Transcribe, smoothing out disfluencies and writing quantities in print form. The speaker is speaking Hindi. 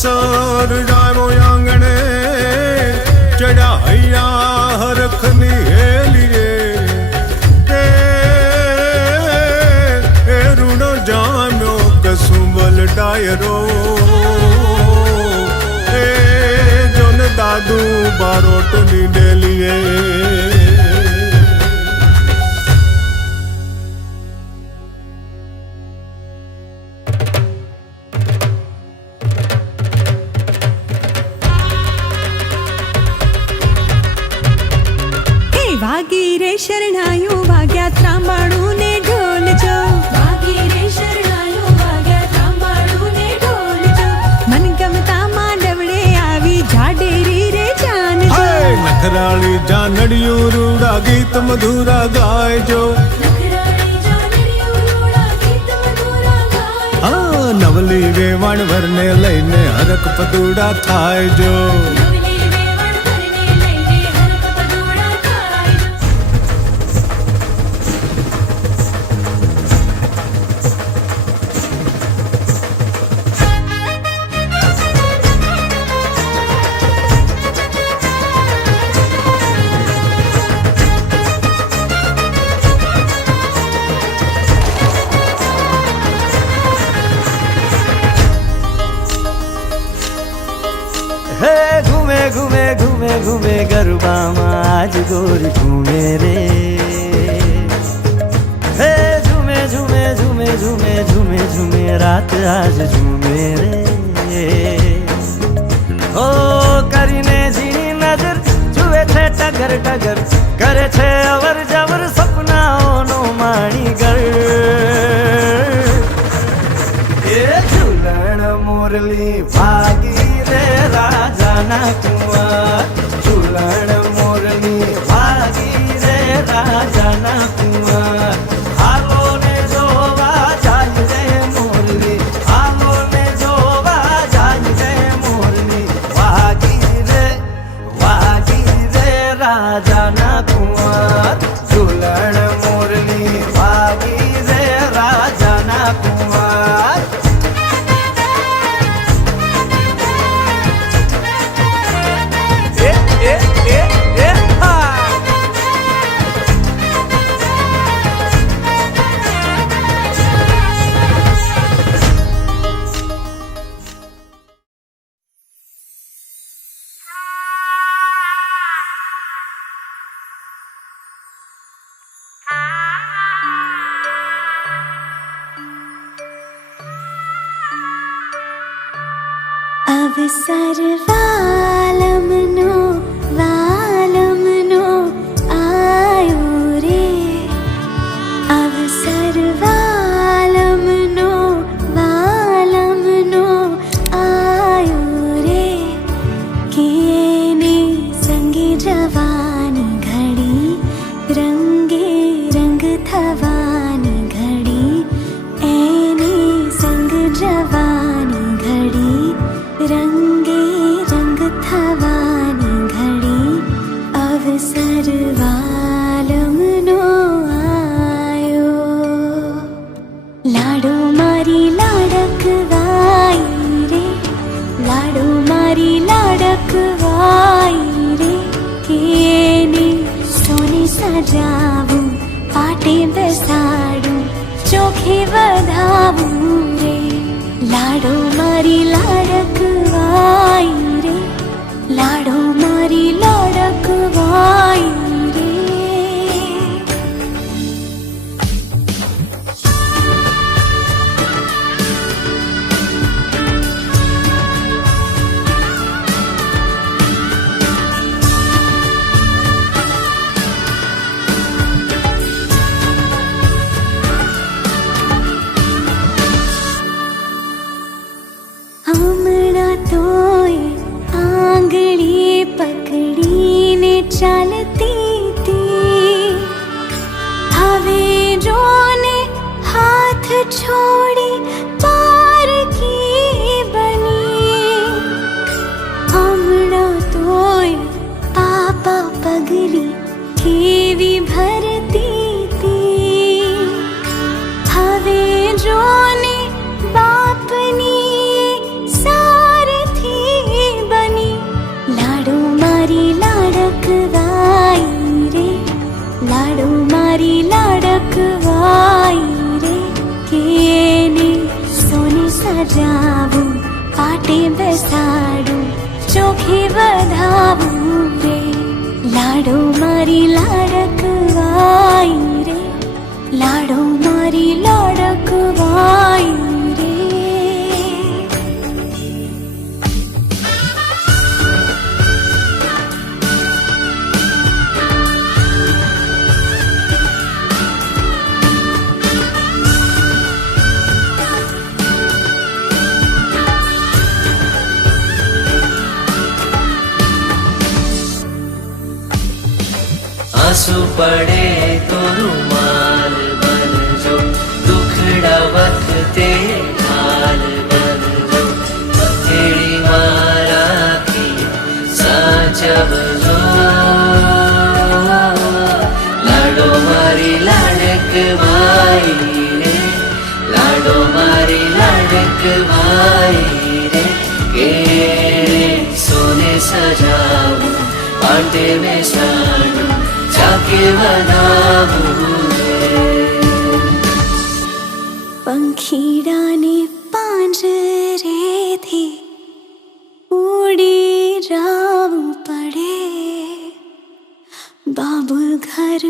सर जावो आंगणे चढ़ा हैया हरखनी हेली रे रुणो जाम्यो कसुंबल डायरो जोन दादू बारोट नी डेलिए वागी रे शरणायो वाग्या त्रांबाळू ने ढोल जो वागी रे शरणायो वाग्या त्रांबाळू ने ढोल जो मन गमता मांडवड़े आवी झाडेरी रे जान जो नखराली जानड़ियो रूड़ा गीत मधुरा गाय जो नखराली जानड़ियो रूड़ा गीत मधुरा गाय हाँ नवली वेवण भरने लईने हरक पदूड़ा थाय जो घूमे घूमे घूमे गरबा आज गोरी घूमे रे हे झूमे झूमे झूमे झूमे झूमे झूमे रात आज झूमे रे ओ करीने झीणी नजर जुए छे टगर टगर करे छे अवर जवर सपनाओ नो माणीगर ए झूलण मोरली भागी रे राजा ना कुंवर झूलण मोरली भागी रे राजा ना कुंवर हालो ने जोवा जाई रे मोरली हालो ने जोवा जाई रे मोरली भागी रे राजा ना कुंवर झूलण मोरली भागी रे राजा ना कुंवर अवसर वालमनो वालमनो आयो रे अवसर वालमनो वालमनो आयो रे किएने संगे जवानी घड़ी रंगे रंग थवानी घड़ी एने संग जवानी घड़ी रंगे रंग थवानी घड़ी अवसर वालमनो आयो लाडो मारी लाडक वाई रे लाडो मारी लाडक वाई रे केने सोने सजावूं पाटे बेसाडूं चोखे वधावूं रे लाडो मारी लाडक वाई रे लाडो मारी लाडक वाई रे हम लाडकवाई रे केने सोने सजावू पाटे बेसाडू चोखे बधावू रे लाडो मारी लाडकवाई रे लाडो मारी लाडकवाई रे आंसू पड़े तो रुमाल बन जो दुखड़ा वक्ते हाल बन जो हथेड़ी मारा की साचब जो लाडो मारी लाडक भाई रे लाडो मारी लाडक भाई रे के सोने सजाऊं पाटे में साड़ू जाके बनाऊं पंखीड़ाने પાંજરેથી ઉડી જાવું પડે બાબુ ઘર